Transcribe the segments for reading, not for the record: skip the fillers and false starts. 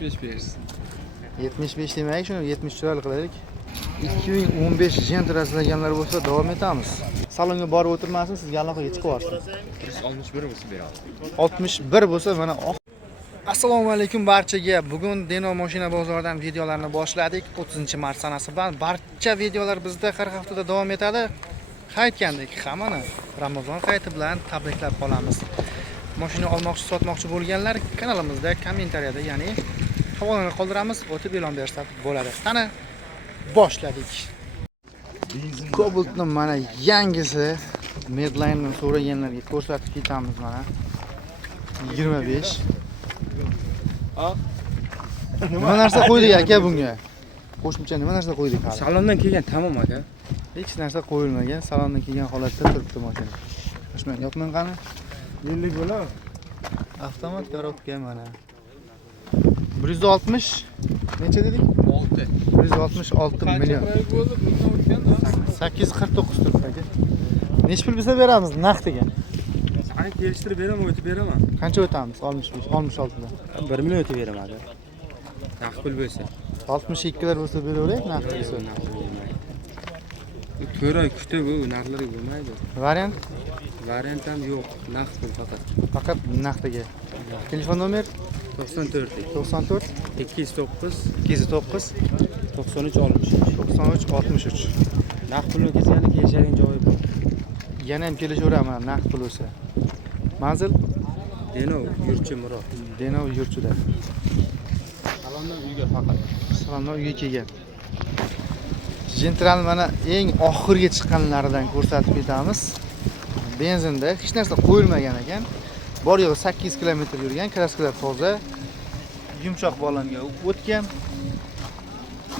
75 bersin. 75 demak, shuni 70 chiroyli qilaylik. 2015 Gent rasslaganlar bo'lsa davom etamiz. Salonga borib o'tirmasin, sizga aloqaga chiqib yuborsin. 161 bo'lsa beradi. 61 bo'lsa mana Assalomu alaykum barchaga. Bugun Deno mashina bozoridan videolarni boshladik. 30-mart sanasi bilan barcha videolar bizda har haftada davom etadi. Aytgandek, hammani Ramazon hayiti bilan tabriklab qolamiz. Mashina olmoqchi, sotmoqchi bo'lganlar kanalimizda kommentariyada, ya'ni havolani qoldiramiz, o'tib e'lon bersa bo'ladi. Qani boshladik. Cobalt'ning mana yangisi Medline'dan so'raganlarga ko'rsatib ketamiz mana. 25. Nima narsa qo'ydik aka bunga? Qo'shimcha nima narsa qo'ydik hali? Salondan kelgan tamom aka. Hech narsa qo'yilmagan, salondan kelgan holatda turibdi mashina. Qo'shmang, yopmang qani. 50 bo'lar. Avtomat korobka mana. 160 necha dedik? 6. 166 million. 849 turibdi aka. Nech pul bilsa beramiz naqdiga? Sana kelishtirib beraman, o'tib beraman. Qancha o'tamiz? 65, 66 dan. 1 million o'tib beraman aka. Naqd pul bo'lsa. 62 lar bo'lsa beraveraylik, naqd bo'lsa. To'ray kuchta bu, naqdlarga bo'lmaydi. Variant? Variant ham yo'q, naqd pul faqat. Faqat naqdiga. Telefon nomer 94 94 209 209 93 63. 93 63. Naqd pulni kesgani kelishadigan joyi bor. Yana ham kelishaveraman naqd pul bo'lsa. Manzil Deno Yurchi Murod. Deno Yurchida. Salondan uyga faqat. Salondan uyga kelgan. Gentral mana eng oxirgi chiqqanlaridan ko'rsatib ketamiz. Benzinda hech narsa qo'yilmagan ekan. Bor yo'q 8 kilometr yurgan, kraskalar toza. Yumshoq balonga o'tgan.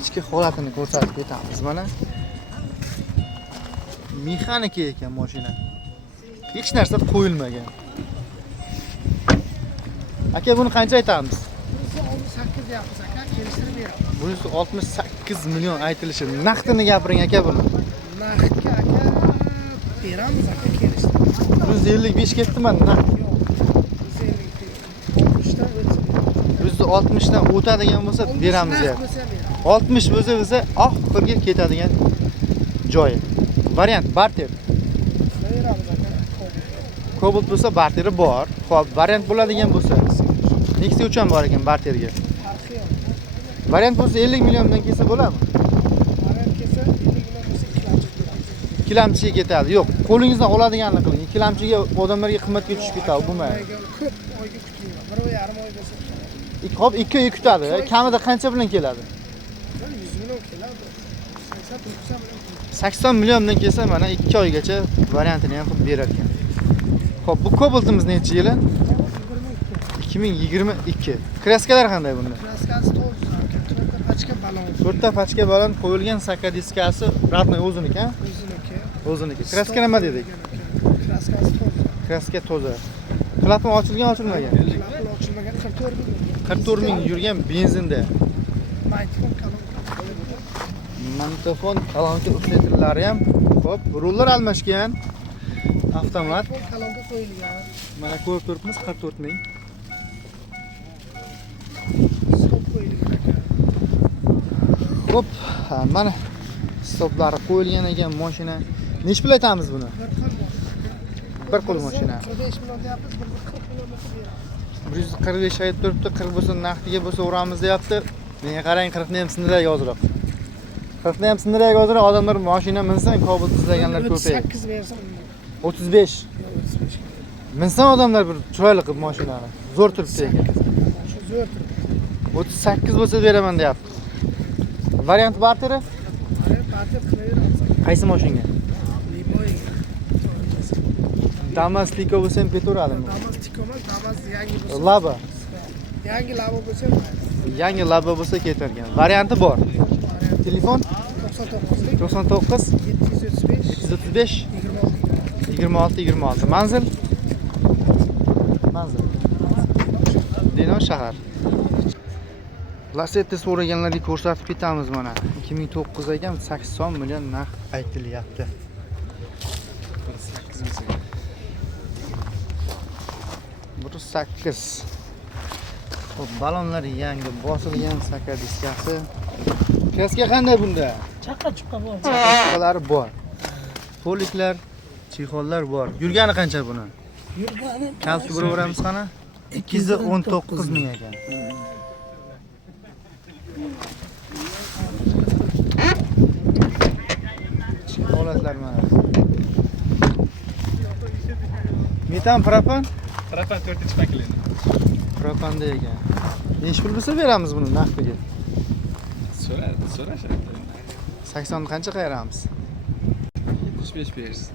Ichki holatini ko'rsatib ketamiz mana. Mexanika ekan mashina. Hech narsa qo'yilmagan. Aka buni qancha aytamiz? 68 deyapmiz aka, kelishtirib beramiz. 168 million aytilishi. Naqdini gapiring aka buni. Naqdga aka beramiz aka, kelishtirib. 155 ketdi-mi naqd? Yo'q. 160 dan o'tadigan bo'lsa beramiz ya. 60 bo'lsa biza oxirgi ketadigan joyi. Variant barter. Beramiz aka. Cobalt bo'lsa barteri bor. Xo'p, variant bo'ladigan bo'lsa Nexia uchun bor ekan barterga. Farqi yo'q. Variant bo'lsa 50 milliondan kelsa bo'ladimi? Variant kelsa 50 million bo'lsa ikkilamchi. Ikkilamchiga ketadi. Yo'q, qo'lingizdan oladiganini qiling. Ikkilamchiga odamlarga qimmatga tushib ketadi, bo'lmaydi. Ko'p oyga kutmayman. 1.5 oy bo'lsa. Hop, 2 oy kutadi. Kamida qancha bilan keladi? 100 million keladi. 80 milliondan kelsa mana 2 oygacha variantini ham qilib berar ekan. Xo'p, bu Cobalt'imiz necha yili? 2022. Kraskalar qanday bunda? Kraskasi to'g'ri, to'rtta pachka balon. To'rtta pachka balon qo'yilgan saka diskasi radnoy o'ziniki, ha? O'ziniki. O'ziniki. Kraska nima dedik? Kraskasi to'g'ri. Kraska toza. Klapan ochilgan, ochilmagan? Klapan ochilmagan 44 ming. 44 ming yurgan benzinda. Magnitofon kolonka ufletlari ham ko'p, rullar almashgan. Avtomat. Kolonka qo'yilgan. Mana ko'rib turibmiz 44 ming. Stop qo'yilgan aka. Xo'p, mana stoplari qo'yilgan ekan mashina. Nech pul aytamiz buni? Bir qo'l mashina. 45 million deyapmiz, 40 million bo'lsa beramiz. 145 aytib turibdi, 40 bo'lsa naqdiga bo'lsa uramiz deyapti. Menga qarang, 40 ni ham sindiraylik ozroq. 40 ni ham sindiraylik ozroq, odamlar mashina minsin, Cobalt izlaganlar ko'payadi. 38 bersam. 35. Minsin odamlar bir chiroyli qilib mashinani. Zo'r turibdi ekan. Shu zo'r turibdi. 38 bo'lsa beraman deyapti. Variant barteri? Barter qilaveramiz. Qaysi mashinaga? Liboy. Damas Liko bo'lsa ham ketaveradimi? Damas Liko emas, Damas yangi bo'lsa. Laba. Yangi Labo bo'lsa, Yangi Laba bo'lsa ketargan. Varianti bor. Telefon 99 735 735 26 26. Manzil? Manzil. Deno shahar. Lasetti so'raganlarga ko'rsatib ketamiz mana. 2009 ekan 80 million narx aytilyapti. 108. Xo'p, balonlar yangi bosilgan saka diskasi. Kraska qanday bunda? Chaqqa chiqqa bor. Chaqalari bor. Poliklar, chexollar bor. Yurgani qancha buni? Yurgani Kalki uraveramiz qana? 219 ming ekan. Holatlar mana. Metan propan? Propan 4-pakilini. Propanda ekan. Necha pul bo'lsa beramiz buni naqdiga? So'rashadi. 80 ni qancha qayaramiz? 75 bersin.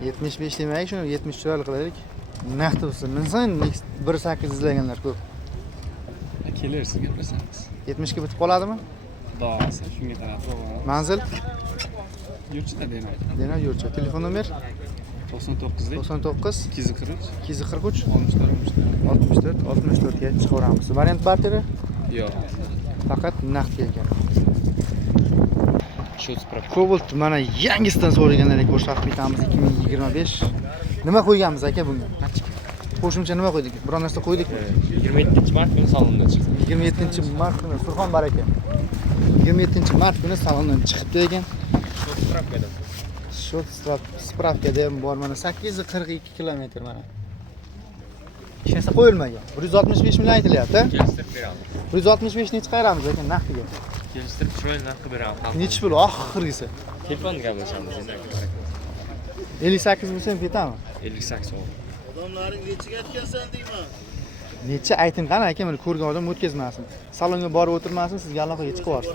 75 demak, shuni 70 chiroyli qilaylik. Naqd bo'lsa, minsan 1.8 izlaganlar ko'p. Kelersiz gaplashamiz. 70 ga bitib qoladimi? Xudosi, shunga qarab to'g'ri. Manzil? Yurchida demak. Demak, yurchi. Telefon nomer? 99 99 243 243 64 64 ga chiqaramiz. Variant barteri Yo'q. faqat naqd ekan. Shu prop. Cobalt mana yangisidan so'raganlarga ko'rsatib ketamiz 2025. Nima qo'yganmiz aka bunga? Qo'shimcha nima qo'ydik? Biror narsa qo'ydikmi? 27-mart kuni salondan chiqdi. 27-mart kuni Surxon baraka. 27-mart kuni salondan chiqibdi ekan. Shot spravkada ham bor mana 842 kilometr mana. Hech narsa qo'yilmagan. 165 million aytilyapti. Kelishtirib beramiz. 165 ni chiqaramiz lekin naqdiga. Kelishtirib chiroyli narxi beramiz. Nechi pul oxirgisi? Telefon gaplashamiz endi. 58 bo'lsa ham ketami? 58 so'm. Odamlaring nechiga aytgansan deyman. Necha ayting qani aka, mana ko'rgan odam o'tkazmasin. Salonga borib o'tirmasin, sizga aloqaga chiqib olsin.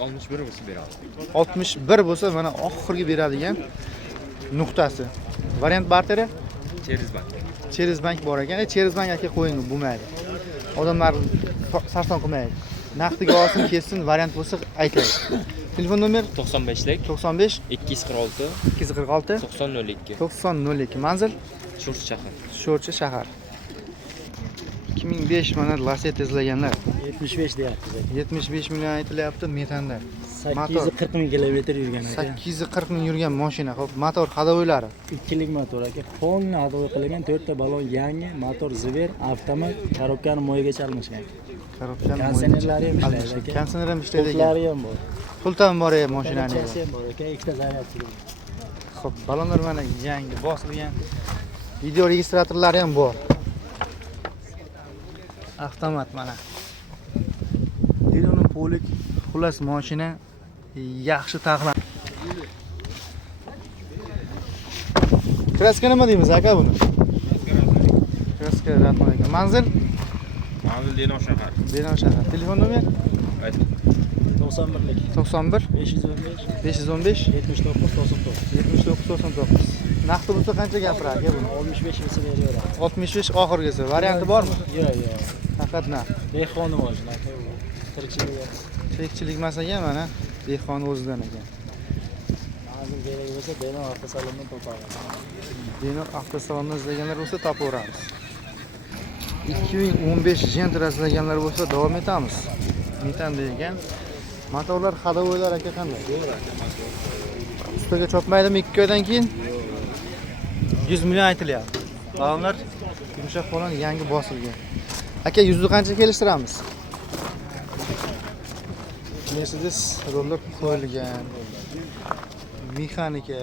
61 bo'lsa beramiz. 61 bo'lsa mana oxirgi beradigan nuqtasi. Variant barteri Cherizbank. Cherizbank bor ekan. Cherizbank aka qo'ying, bo'lmaydi. Odamlar sarson qilmaydi. Naqdiga olsin, kessin, variant bo'lsa aytaylik. Telefon nomer 95 lik 95 246 246 9002. 9002. Manzil Sho'rchi shahar. Sho'rchi shahar. 2005 mana Lacetti izlaganlar. 75 deyapmiz aka. 75 million aytilyapti metanda. 840 ming kilometr yurgan aka. 840 ming yurgan mashina. Xo'p, motor hadovoylari. 2lik motor aka. Polni hadovoy qilingan 4 ta balon yangi, motor Zver, avtomat, korobkani moyigacha almashgan. Korobkani Kondisionerlari ham ishlaydi aka. Konditsioner ham ishlaydi ekan. Pultlari ham bor. Pultan bor ey mashinani. Kondisioneri ham bor aka. Ikkita zaryadchi. Xo'p, balonlar mana yangi bosilgan. Video registratorlari ham bor. Avtomat mana. Diloni polik, xullas mashina yaxshi taxlan. Kraska nima deymiz aka buni? Kraska ratman ekan. Manzil? Manzil Denov shahar. Denov shahar. Telefon nomer? 91lik 91 515 515 79 99. 79 99. Naqdi bo'lsa qancha gapiradi aka buni? 65 bo'lsa beraveradi. 65 oxirgisi. Varianti bormi? Yo'q, yo'q. Faqat na. Dehqoni mashina aka. Tirikchilik. Tirikchilik emas ekan mana. Dehqon o'zidan ekan. Hozir kerak bo'lsa, Denov avtosalondan topamiz. Denov avtosalondan izlaganlar bo'lsa topaveramiz. 2015 Gentra izlaganlar bo'lsa davom etamiz. Metan degan. Motorlar hadovoylar aka qanday? Ustiga chopmaydimi 2 oydan keyin? 100 million aytilyapti. Balonlar yumshoq balon yangi bosilgan. Aka 100 ni qancha kelishtiramiz? Mercedes roller qo'yilgan. Mexanika.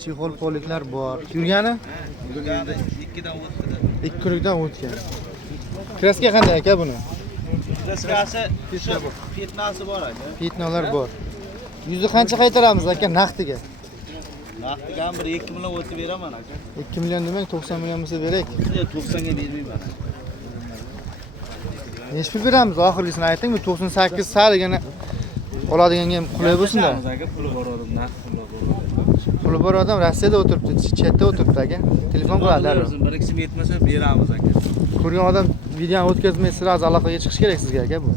Chexol poliklar bor. Yurgani? Yurgani 2dan o'tdi. 2 kunlikdan o'tgan. Kraska qanday aka buni? Kraskasi fitnasi bor aka. Fitnalar bor. 100 ni qancha qaytaramiz aka naqdiga? Naqdiga ham bir 2 million o'tib beraman aka. 2 million demak 90 million bo'lsa berak. 90 ga bermayman. Necha pul beramiz oxirgisini ayting, 98 sarigina oladiganga ham qulay bo'lsin-da. aka, puli bor odam, naqd puli bor. Puli bor odam Rossiyada o'tiribdi, chetda o'tiribdi aka. Telefon qiladi darrov. Bir kishi yetmasa beramiz aka. Ko'rgan odam videoni o'tkazmay siraz aloqaga chiqish kerak sizga aka bu.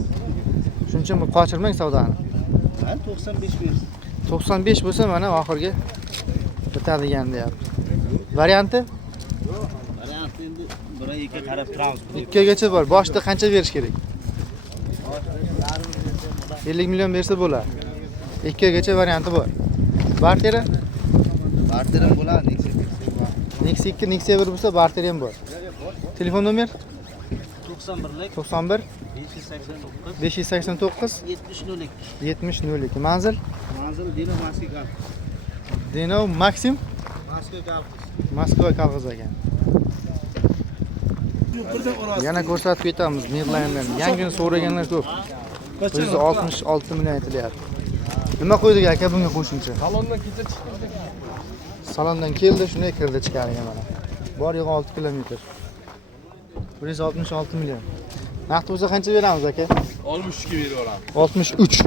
Shuning uchun bu qochirmang savdoni. Ha, 95 bersin. 95 bo'lsa mana oxirgi bitadigan deyapti. Varianti? Variant endi 1-2 qarab turamiz. 2 gacha bor. Boshida qancha berish kerak? 50 million bersa bo'ladi. 2 gacha varianti bor. Barteri? Barter ham bo'ladi, Nexia 2, Nexia 1 bo'lsa barteri ham bor. Telefon nomer? birlik 91 589 589 7002. 7002. Manzil Manzil Dino Moskva. Dino Maxim Moskva Galqis. Moskva kolxoz ekan. Yana ko'rsatib ketamiz Midland'dan. Yangini so'raganlar ko'p. 166 million aytilyapti. Nima qo'ydik aka bunga qo'shimcha? Salondan kecha chiqdik. Salondan keldi, shunday kirdi chiqariga mana. Bor yo'q 6 kilometr. 166 million. Naqd bo'lsa qancha beramiz aka? 63 ga beraveramiz. 63.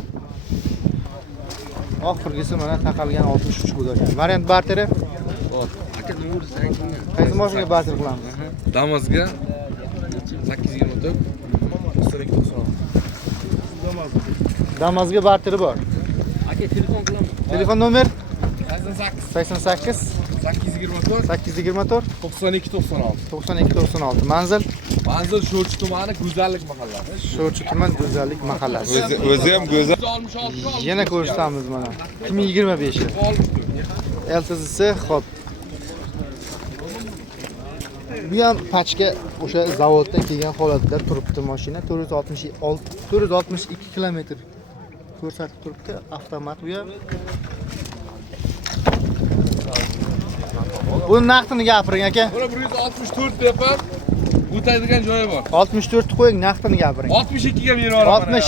Oxirgisi mana taqalgan 63 bo'ldi ekan. Variant barteri? Bor. Aka nomerni ayting. Qaysi mashinaga barter qilamiz? Damazga 824 9296. Damazga barteri bor. Aka telefon qilaman. Telefon nomer 88 88 824 824 92 96. 92 96. Manzil Manzil Sho'rchi tumani Go'zallik mahallasi. Sho'rchi tuman Go'zallik mahallasi. O'zi ham go'zal. 66 Yana ko'rsatamiz mana. 2025. LTZ xo'p. Bu ham pachka o'sha zavoddan kelgan holatda turibdi mashina. 462 kilometr ko'rsatib turibdi. Avtomat bu ham. Buni naqdini gapiring aka. Buni 164 deyapman. O'tadigan joyi bor. 64 qo'ying, naqdini gapiring. 62 ga beraveraman. 60.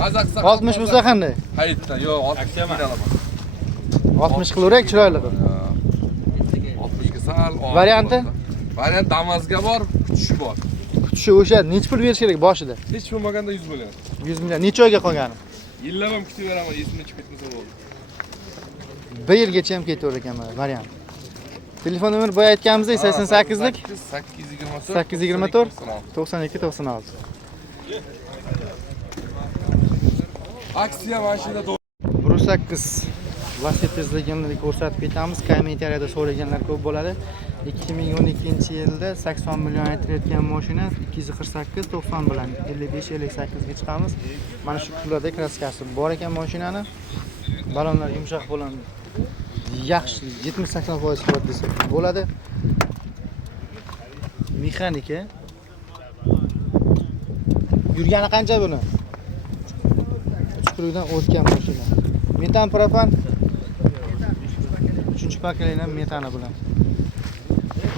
Mazaq qilsa 60 bo'lsa qanday? Hayitdan. Yo'q, 60 ga olaman. 60 qilaverak chiroyli qilib. 60 ga sal. Varianti? Variant Damazga bor, kutishi bor. Kutishi o'sha necha pul berish kerak boshida? Hech bo'lmaganda 100 bo'ladi. 100 million. Necha oyga qolgani? Yillab ham kutaveraman, esimdan chiqib ketmasa bo'ldi. 1 yilgacha ham ketaver ekan mana variant. Telefon nomeri boya aytganimizdek 88lik 824 92 96. Aksiya mashina 108 velosipedlaganlarni ko'rsatib ketamiz. Kommentariyada so'raganlar ko'p bo'ladi. 2012-yilda 80 million aytilayotgan mashina 248 90 bilan 55-58 ga chiqamiz. Mana shu pullarda kraskasi bor ekan mashinani. Balonlar yumshoq bo'ladi. Yaxshi 70-80% qiladi desa bo'ladi. Mexanika. Yurgani qancha buni? Uchkurukdan o'tgan mashina. Metan propan 3-paketli metani bilan.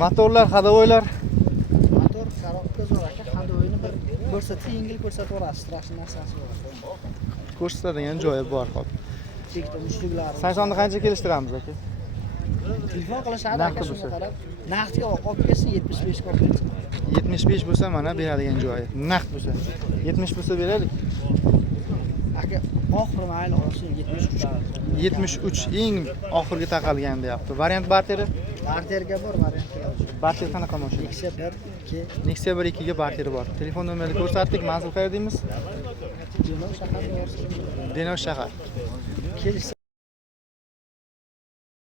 Motorlar, hadovoylar. Motor korobka zo'r aka, hadovoyni bir ko'rsatsa yengil ko'rsataverasiz, strashniy narsasi yo'q. Ko'rsatadigan joyi bor hop. Chekda mushliklari. Saksonni qancha kelishtiramiz aka? Telefon qilishadi Naqd aka, bo'lsa. shunga qarab. Naqdga olib kelsa 75 ga olib kelsin. 75 bo'lsa mana beradigan joyi. Naqd bo'lsa. 70 bo'lsa beraylik. Aka, oxiri mayli olsin 73. 73 eng oxirgi taqalgan deyapti. Variant barteri? Barterga bor, variantga yo'q. Barter qanaqa mashina? Nexia 1 2 Nexia 1-2 ga barteri bor. Telefon nomerini ko'rsatdik. Manzil qayerda deymiz? Dino shahar borsin. Denov shahar. Kelsa